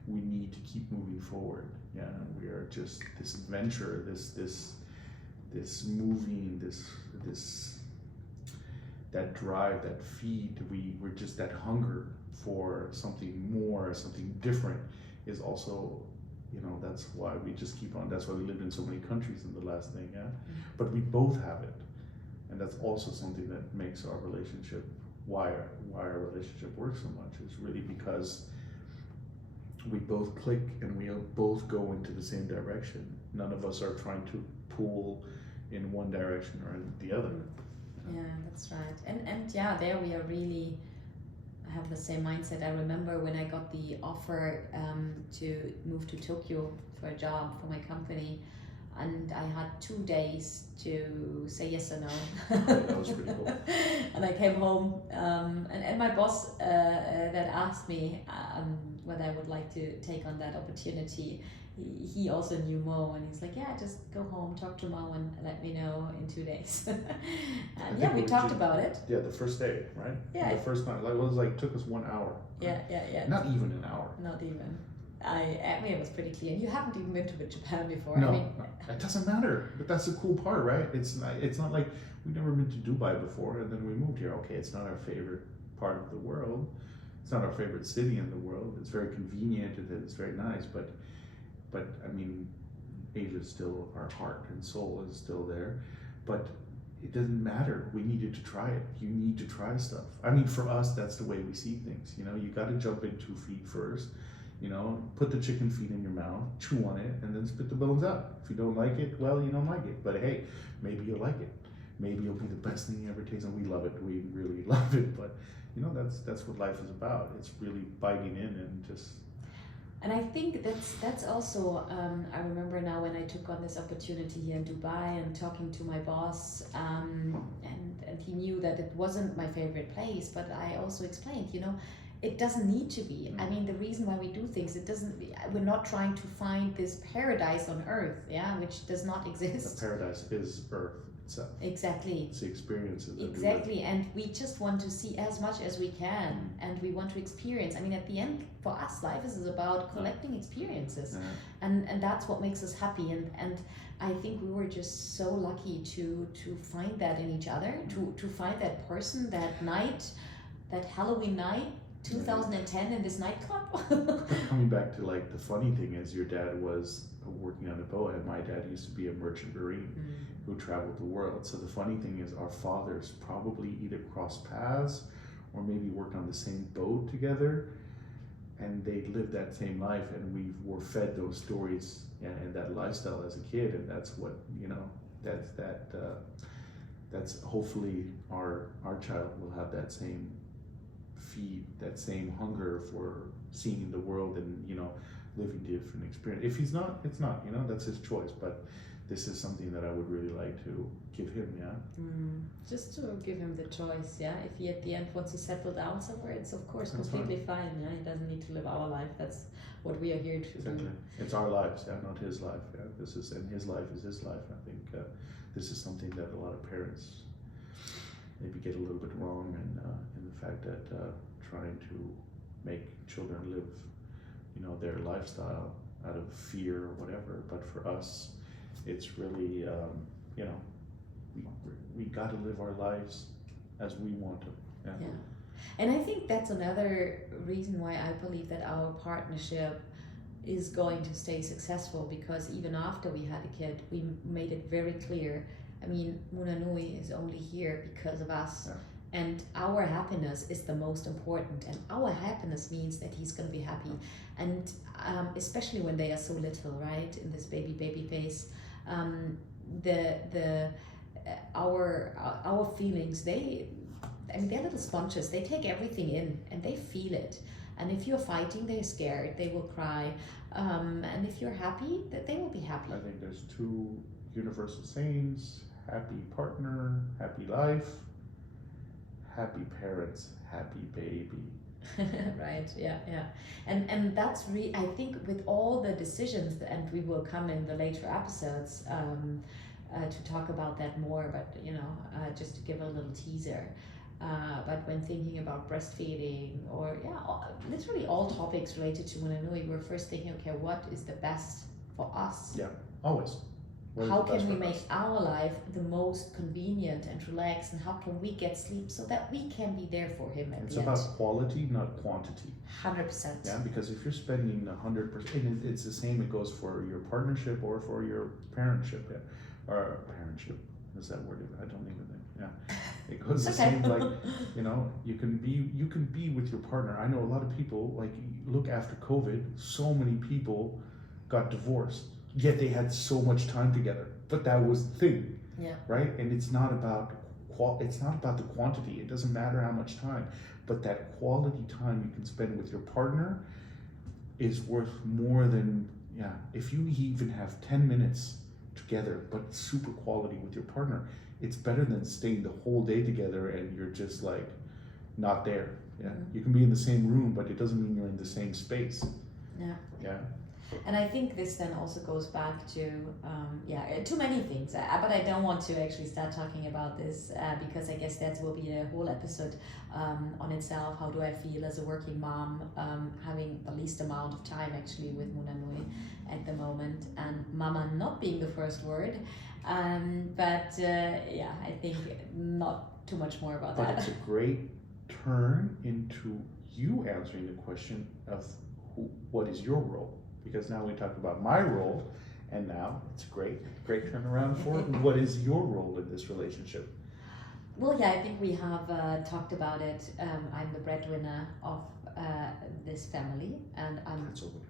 We need to keep moving forward. Yeah, we are just this adventure, this moving, this that drive, that feed. We're just that hunger for something more, something different is also, that's why we just keep on. That's why we lived in so many countries in the last thing, yeah. But we both have it, and that's also something that makes our relationship, why our relationship works so much, is really because we both click and we both go into the same direction. None of us are trying to pull in one direction or in the other. Yeah, that's right. And yeah, there we are really have the same mindset. I remember when I got the offer to move to Tokyo for a job for my company, and I had 2 days to say yes or no. That was pretty cool. And I came home, and my boss that asked me whether I would like to take on that opportunity. He also knew Mo, and he's like, yeah, just go home, talk to Mo, and let me know in 2 days. And yeah, we talked about it. Yeah, the first day, right? Yeah. The first night, like, it was like, took us 1 hour. Right? Yeah. Not even an hour. Not even. I mean, it was pretty clear. And you haven't even been to Japan before. No, I mean, it doesn't matter. But that's the cool part, right? It's not like we've never been to Dubai before and then we moved here. Okay, it's not our favorite part of the world. It's not our favorite city in the world. It's very convenient and it's very nice, but I mean, Asia is still, our heart and soul is still there. But it doesn't matter. We needed to try it. You need to try stuff. I mean, for us, that's the way we see things. You got to jump in 2 feet first. Put the chicken feet in your mouth, chew on it, and then spit the bones out. If you don't like it, well, you don't like it. But hey, maybe you'll like it. Maybe it'll be the best thing you ever taste, and we love it. We really love it. But that's what life is about. It's really biting in and just. And I think that's also, I remember now when I took on this opportunity here in Dubai and talking to my boss, and he knew that it wasn't my favorite place, but I also explained, it doesn't need to be. I mean, the reason why we do things, we're not trying to find this paradise on earth, yeah, which does not exist. The paradise is earth itself. Exactly. It's the experiences. Exactly, and we just want to see as much as we can, and we want to experience. I mean, at the end, for us, life is about collecting experiences, and that's what makes us happy. And I think we were just so lucky to find that in each other, to find that person, that night, that Halloween night, 2010 in this nightclub. Coming back to like the funny thing is your dad was working on a boat and my dad used to be a merchant marine who traveled the world. So the funny thing is our fathers probably either crossed paths or maybe worked on the same boat together, and they lived that same life, and we were fed those stories and that lifestyle as a kid, and that's what that's hopefully our child will have that same feed, that same hunger for seeing the world and living different experience. If he's not, it's not, that's his choice, but this is something that I would really like to give him. Just to give him the choice. If he at the end wants to settle down somewhere, it's of course that's completely fine. He doesn't need to live our life. That's what we are here to do. It's our lives, not his life. This is, and his life is his life. I think this is something that a lot of parents maybe get a little bit wrong, and in the fact that trying to make children live, their lifestyle out of fear or whatever. But for us, it's really, we got to live our lives as we want to. Yeah. And I think that's another reason why I believe that our partnership is going to stay successful, because even after we had a kid, we made it very clear. I mean, Munanui is only here because of us. And our happiness is the most important, and our happiness means that he's going to be happy, and especially when they are so little, right, in this baby phase, our feelings, they're little sponges. They take everything in and they feel it. And if you're fighting, they're scared. They will cry. And if you're happy, that they will be happy. I think there's 2 universal sayings: happy partner, happy life. Happy parents, happy baby. Right, yeah. And that's I think with all the decisions, and we will come in the later episodes to talk about that more, but just to give a little teaser. But when thinking about breastfeeding or literally all topics related to Munanui, we're first thinking, okay, what is the best for us? Yeah, always. What is how the best can we for make us? our life the most convenient and relaxed, and how can we get sleep so that we can be there for him at It's the about end. quality, not quantity. 100%. Yeah, because if you're spending 100%, and it's the same. It goes for your partnership or for your parentship, yeah, or parentship. Is that word? I don't even think. Yeah, it goes the Okay. same. Like, you can be with your partner. I know a lot of people. Like, look, after COVID, so many people got divorced. Yet they had so much time together. But that was the thing, Yeah. right? And it's not about it's not about the quantity. It doesn't matter how much time, but that quality time you can spend with your partner is worth more than, yeah, if you even have 10 minutes together but super quality with your partner, it's better than staying the whole day together and you're just like not there. Yeah, you can be in the same room, but it doesn't mean you're in the same space. Yeah. Yeah. And I think this then also goes back to, too many things. But I don't want to actually start talking about this because I guess that will be a whole episode on itself. How do I feel as a working mom, having the least amount of time actually with Munanui at the moment, and mama not being the first word. I think not too much more about But that. it's a great turn into you answering the question of what is your role? Because now we talked about my role, and now it's a great turnaround for what is your role in this relationship? Well, yeah, I think we have talked about it. I'm the breadwinner of this family, and I'm Pretzel winner.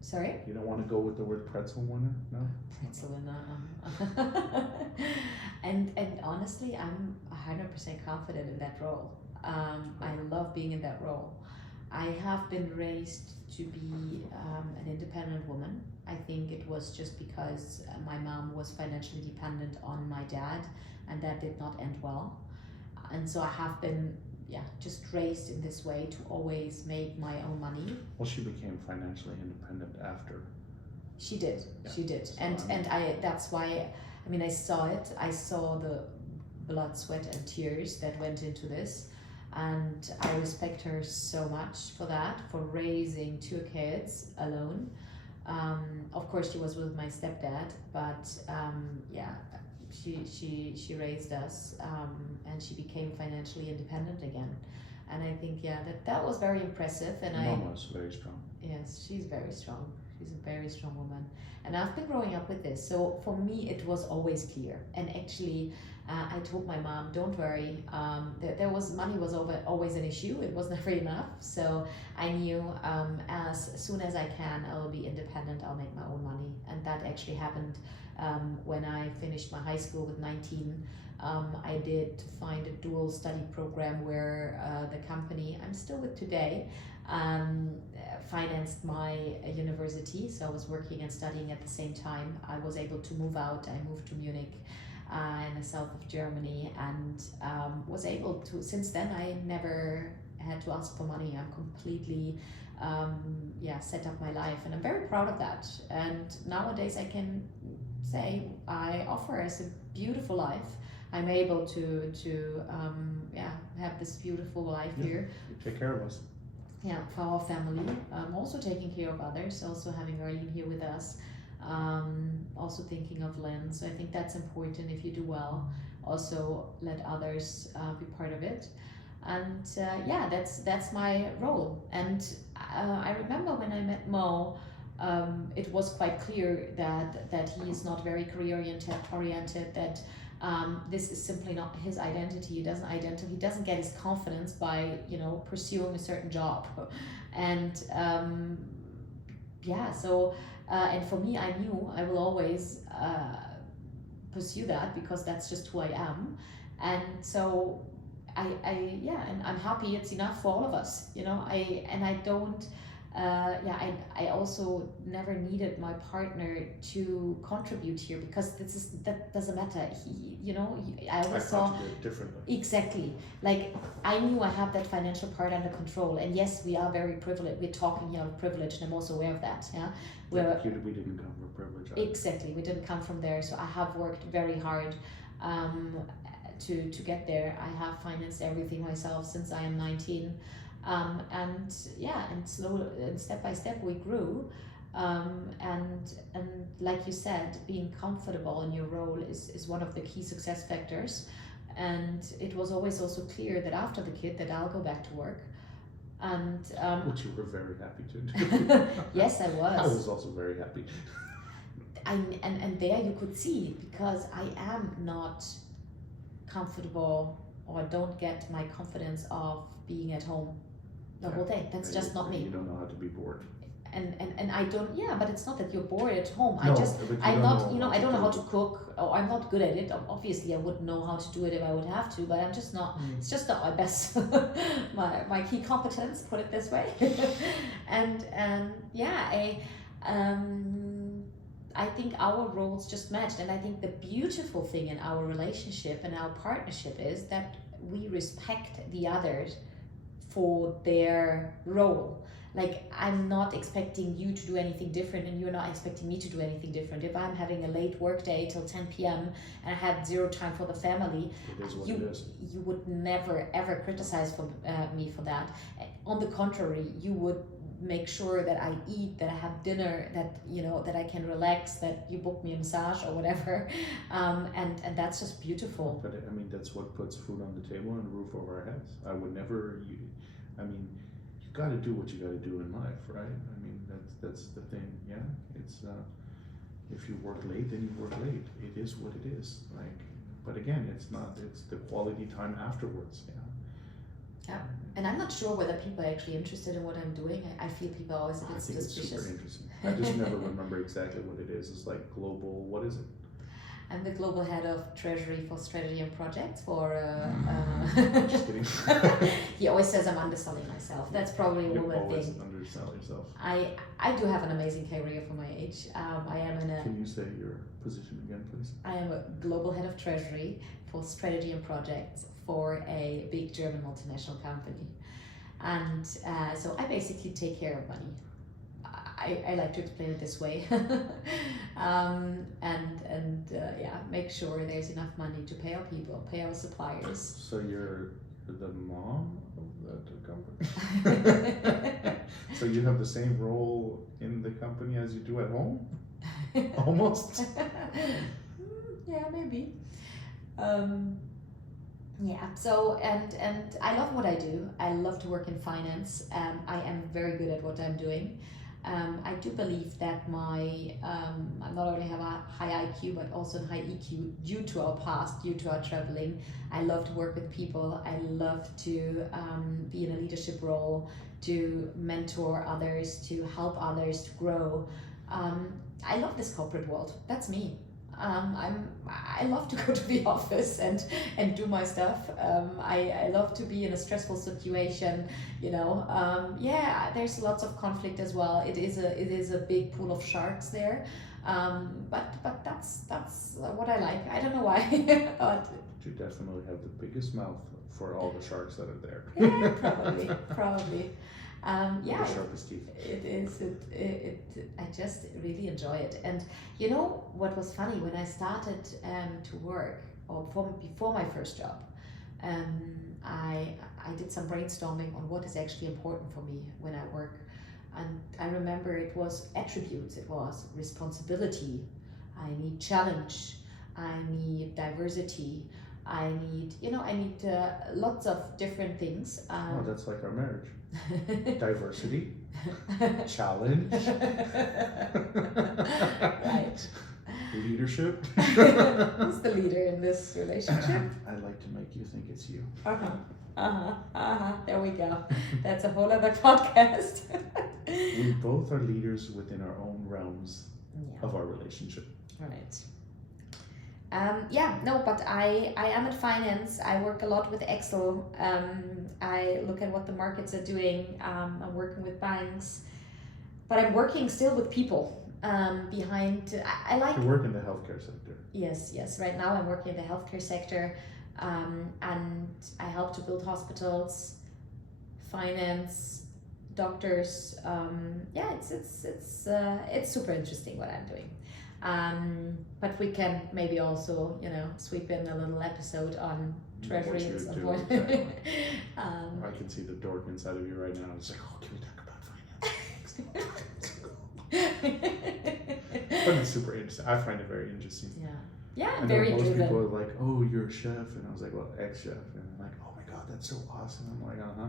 sorry. You don't want to go with the word pretzel winner, no? Pretzel winner. And honestly, I'm 100% confident in that role. I love being in that role. I have been raised to be an independent woman. I think it was just because my mom was financially dependent on my dad, and that did not end well. And so I have been, just raised in this way to always make my own money. Well, she became financially independent after. She did. Yeah. She did. So, And that's why, I saw it. I saw the blood, sweat, and tears that went into this. And I respect her so much for that, for raising 2 kids alone. Of course, she was with my stepdad, but she raised us, and she became financially independent again. And I think that was very impressive. And Mama was very strong. Yes, she's very strong. She's a very strong woman. And I've been growing up with this. So for me, it was always clear. And actually, I told my mom, don't worry. Money was always an issue. It was never enough. So I knew as soon as I can, I will be independent. I'll make my own money. And that actually happened when I finished my high school with 19. I did find a dual study program where the company I'm still with today financed my university. So I was working and studying at the same time. I was able to move out. I moved to Munich in the south of Germany, and was able to, since then I never had to ask for money. I'm completely set up my life, and I'm very proud of that. And nowadays I can say I offer us a beautiful life. I'm able to have this beautiful life here. You take care of us. Yeah, for our family. Also taking care of others, also having Arlene here with us, also thinking of Lynn. So I think that's important. If you do well, also let others be part of it. And that's my role. And I remember when I met Mo, it was quite clear that he is not very career oriented, that this is simply not his identity. He doesn't get his confidence by pursuing a certain job. And and for me, I knew I will always pursue that because that's just who I am. And so and I'm happy it's enough for all of us. I also never needed my partner to contribute here because that doesn't matter. I always saw contribute differently. Exactly. Like I knew I have that financial part under control, and yes, we are very privileged. We're talking here of privilege, and I'm also aware of that. Yeah, we didn't come from privilege. Exactly, we didn't come from there. So I have worked very hard to get there. I have financed everything myself since I am 19. And slowly and step by step we grew. And like you said, being comfortable in your role is one of the key success factors. And it was always also clear that after the kid that I'll go back to work. And Which you were very happy to do. yes, I I was. was also very happy. And there you could see, because I am not comfortable, or don't get my confidence of being at home the whole day. That's And just not me. You don't know how to be bored. And I don't, yeah, but it's not that you're bored at home. No, I just, but you I'm don't not, know I don't know how do to cook, or I'm not good at it. Obviously, I wouldn't know how to do it if I would have to, but I'm just not, it's just not my best, my key competence, put it this way. and yeah, I think our roles just matched. And I think the beautiful thing in our relationship and our partnership is that we respect the others for their role. Like, I'm not expecting you to do anything different, and you're not expecting me to do anything different. If I'm having a late work day till 10 p.m. and I have zero time for the family, It is what you it is. you would never ever criticize me for that. On the contrary, you would make sure that I eat, that I have dinner, that that I can relax, that you book me a massage or whatever, and that's just beautiful. But I mean, that's what puts food on the table and a roof over our heads. I would never. I mean, you got to do what you got to do in life, right? I mean, that's the thing. Yeah, it's if you work late, then you work late. It is what it is. Like, but again, it's not. It's the quality time afterwards. Yeah. Yeah, and I'm not sure whether people are actually interested in what I'm doing. I feel people are always a bit I think it's suspicious. super interesting. I just never remember exactly what it is. It's like global. What is it? I'm the global head of treasury for strategy and projects for. Just kidding. He always says I'm underselling myself. That's probably a You woman always thing. undersell yourself. I do have an amazing career for my age. I am Can you say your position again, please? I am a global head of treasury for strategy and projects for a big German multinational company, and so I basically take care of money. I like to explain it this way, yeah, make sure there's enough money to pay our people, pay our suppliers. So you're the mom of that company? So you have the same role in the company as you do at home? Almost? Yeah, maybe. Yeah, so and I love what I do. I love to work in finance. I am very good at what I'm doing. I do believe that I not only have a high IQ but also a high EQ due to our past, due to our traveling. I love to work with people. I love to be in a leadership role, to mentor others, to help others to grow. I love this corporate world. That's me. I love to go to the office and do my stuff. I love to be in a stressful situation, yeah, there's lots of conflict as well. It is a big pool of sharks there, but that's what I like. I don't know why. But You definitely have the biggest mouth for all the sharks that are there. yeah, probably. Yeah, The sharpest teeth. it is. I just really enjoy it. And what was funny when I started to work, or before my first job, I did some brainstorming on what is actually important for me when I work. And I remember it was attributes. It was responsibility. I need challenge. I need diversity. I need lots of different things. Oh, that's like our marriage. Diversity, challenge, right. Leadership. Who's the leader in this relationship? I like to make you think it's you. There we go. That's a whole other podcast. We both are leaders within our own realms of our relationship. Right. But I am in finance. I work a lot with Excel. I look at what the markets are doing. I'm working with banks, but I'm working still with people. I like. You work in the healthcare sector. Yes. Right now I'm working in the healthcare sector, and I help to build hospitals, finance, doctors. It's super interesting what I'm doing. But we can maybe also, sweep in a little episode on treasury and so forth. Exactly. I can see the dork inside of you right now. It's like, oh, can we talk about finance? But it's super interesting. I find it very interesting. Yeah, I know very most driven. people are like, "Oh, you're a chef," and I was like, "Well, ex-chef," and they're like, "Oh my god, that's so awesome." I'm like, "Uh huh,"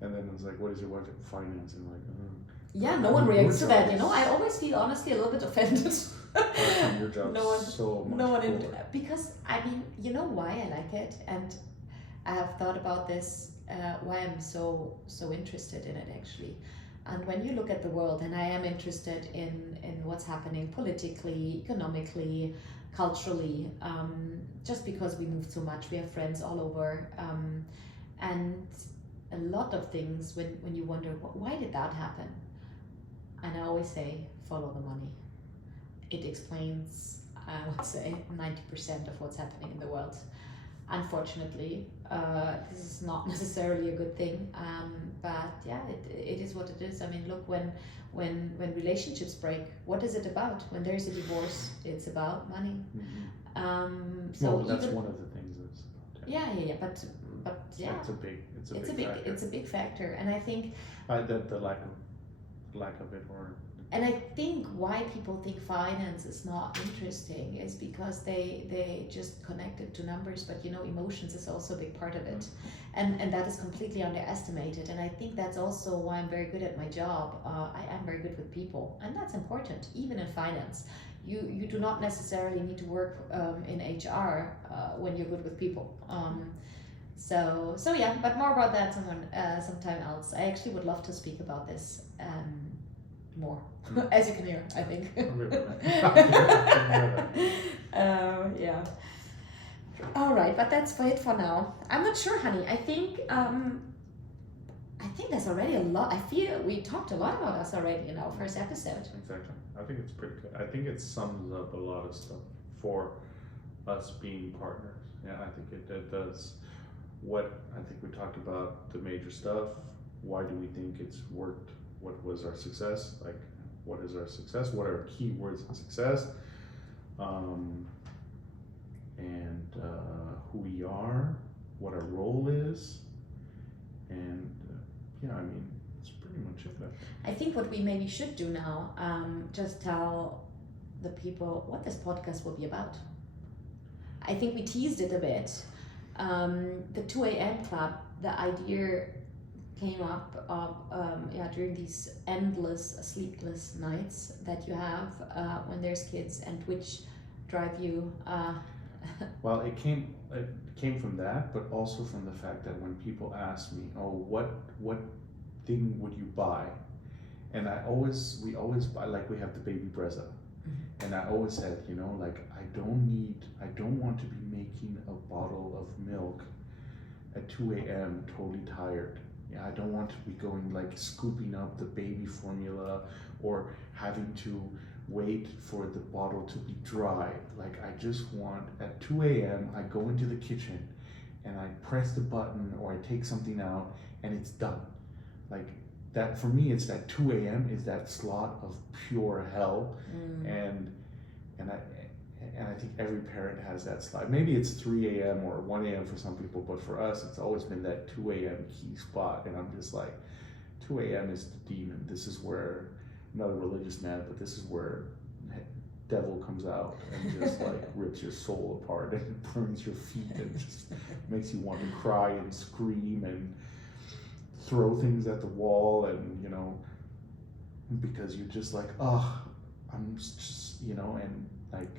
and then I was like, "What is your wife in finance?" And I'm like, Yeah, no I one mean, your reacts to that. job You know, is- I always feel honestly a little bit offended. your job No one, is so much no one, cooler. because I mean, you know why I like it, and I have thought about this. Why I'm so interested in it actually, and when you look at the world, and I am interested in what's happening politically, economically, culturally, just because we move so much, we have friends all over, and a lot of things when you wonder why did that happen, and I always say follow the money. It explains, I would say, 90% of what's happening in the world. Unfortunately, this is not necessarily a good thing, but yeah, it is what it is. I mean, look, when relationships break, what is it about? When there's a divorce, it's about money. Mm-hmm. So well, that's even, one of the things that's about it. yeah, but yeah, It's a big factor. it's a big factor, and I think The lack of it, or and I think why people think finance is not interesting is because they just connect it to numbers, but you know, emotions is also a big part of it, and that is completely underestimated. And I think that's also why I'm very good at my job. I am very good with people, and that's important even in finance. You do not necessarily need to work in HR when you're good with people. So yeah, but more about that sometime else. I actually would love to speak about this more. As you can hear, I think. Yeah. All right, but that's it for now. I'm not sure, honey. I think there's already a lot. I feel we talked a lot about us already in our first episode. Exactly. I think it's pretty good. I think it sums up a lot of stuff for us being partners. Yeah, I think it does. What I think we talked about the major stuff. Why do we think it's worked? What was our success? Like, what is our success? What are key words in success? And who we are, what our role is, and yeah, I mean, it's pretty much it. I think what we maybe should do now, just tell the people what this podcast will be about. I think we teased it a bit. The 2 a.m. club, the idea came up during these endless sleepless nights that you have when there's kids, and which drive you Well, it came from that, but also from the fact that when people ask me, "Oh, what thing would you buy?" and we always buy, like, we have the baby Brezza, and I always said, you know, like, I don't want to be making a bottle of milk at 2 a.m. totally tired. Yeah, I don't want to be going, like, scooping up the baby formula or having to wait for the bottle to be dry. Like, I just want, at 2 a.m. I go into the kitchen and I press the button or I take something out and it's done. Like, that for me, it's that 2 a.m. is that slot of pure hell. And I think every parent has that slot. Maybe it's 3 a.m. or 1 a.m. for some people, but for us, it's always been that 2 a.m. key spot. And I'm just like, 2 a.m. is the demon. This is where, I'm not a religious man, but this is where devil comes out and just like rips your soul apart and burns your feet and just makes you want to cry and scream and throw things at the wall, and you know, because you're just like, oh, I'm just, you know, and like,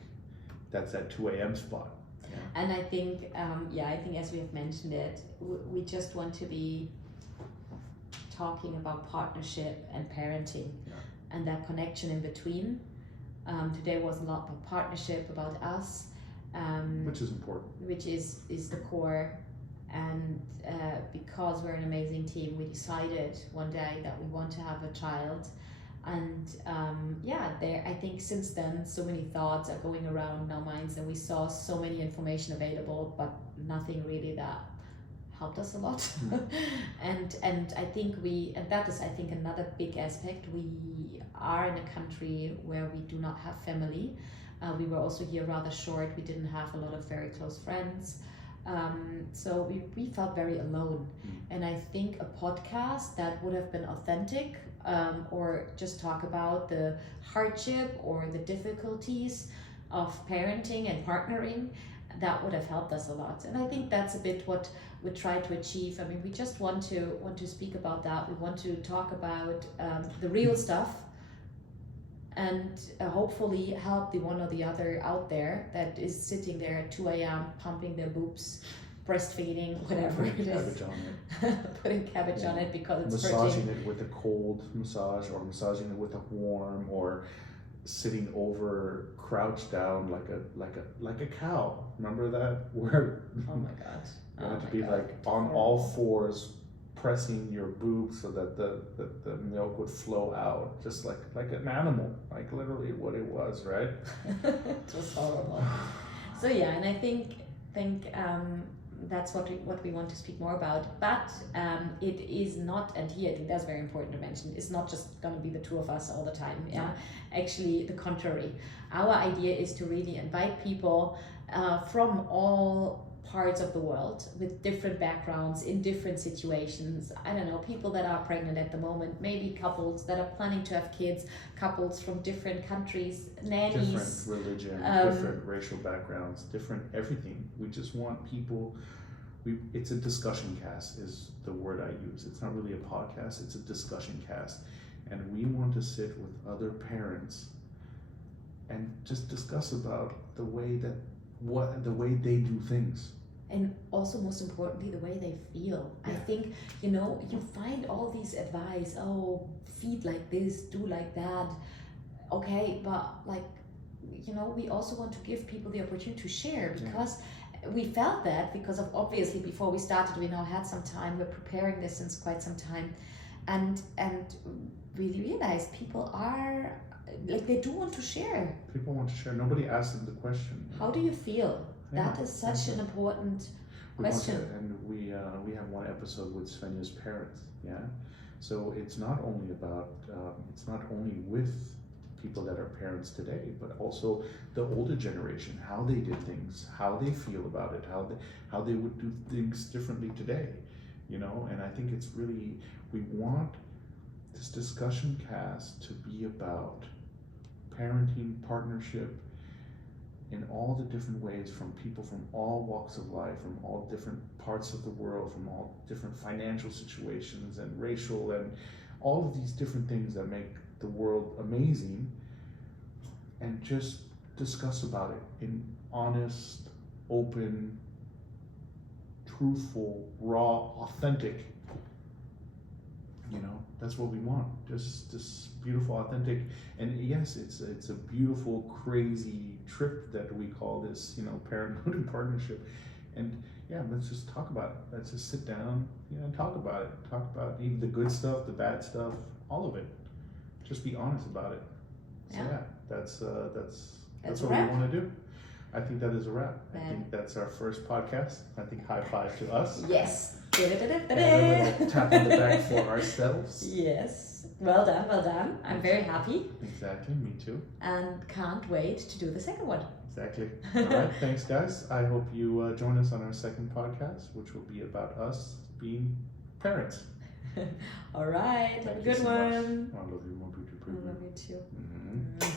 that's that 2 a.m. spot. Yeah. And I think, I think as we have mentioned it, we just want to be talking about partnership and parenting, and that connection in between. Today was a lot about partnership, about us, which is important. Which is the core. And because we're an amazing team, we decided one day that we want to have a child. And I think since then, so many thoughts are going around in our minds, and we saw so many information available, but nothing really that helped us a lot. and I think that is, I think, another big aspect. We are in a country where we do not have family. We were also here rather short. We didn't have a lot of very close friends. So we felt very alone. Mm. And I think a podcast that would have been authentic, or just talk about the hardship or the difficulties of parenting and partnering, that would have helped us a lot. And I think that's a bit what we try to achieve. I mean, we just want to speak about that. We want to talk about the real stuff, and hopefully help the one or the other out there that is sitting there at 2 a.m. pumping their boobs, breastfeeding, whatever it is. Cabbage on it. Putting cabbage on it because it's Massaging hurting. it with a cold massage, or massaging it with a warm, or sitting over, crouched down like a cow. Remember that? Where Oh my god. you Oh had to my be God. like on Horrible. all fours, pressing your boobs so that the milk would flow out, just like an animal, like literally what it was, right? It was horrible. So yeah, and I think that's what we want to speak more about. But it is not, and here I think that's very important to mention, it's not just going to be the two of us all the time. Yeah, actually the contrary. Our idea is to really invite people from all parts of the world with different backgrounds in different situations. I don't know, people that are pregnant at the moment, maybe couples that are planning to have kids, couples from different countries, nannies. Different religion, different racial backgrounds, different everything. We just want people. It's a discussion cast is the word I use. It's not really a podcast. It's a discussion cast, and we want to sit with other parents and just discuss about the way they do things. And also, most importantly, the way they feel. Yeah. I think, you find all these advice, oh, feed like this, do like that. Okay, but we also want to give people the opportunity to share, because we felt that, because of, obviously, before we started, we now had some time, we're preparing this since quite some time, and we realized people are, they do want to share. People want to share. Nobody asked them the question. How do you feel? Yeah, That is such an important question. And we have one episode with Svenja's parents. Yeah, so it's not only about it's not only with people that are parents today, but also the older generation, how they did things, how they feel about it, how they would do things differently today. And I think it's really, we want this discussion cast to be about parenting, partnership, in all the different ways, from people from all walks of life, from all different parts of the world, from all different financial situations and racial and all of these different things that make the world amazing, and just discuss about it in honest, open, truthful, raw, authentic. That's what we want. Just this beautiful, authentic, and yes, it's a beautiful, crazy trip that we call this, parenthood and partnership. And yeah, let's just talk about it. Let's just sit down, and talk about it. Talk about even the good stuff, the bad stuff, all of it. Just be honest about it. So yeah, that's what we want to do. I think that is a wrap. I think that's our first podcast. I think high five to us. Yes. And a little tap on the back for ourselves. Yes. Well done, well done. I'm very happy. Exactly, me too. And can't wait to do the second one. Exactly. All right, thanks guys. I hope you join us on our second podcast, which will be about us being parents. All right, have a good so one. much. I love you more. I love you too. Mm-hmm.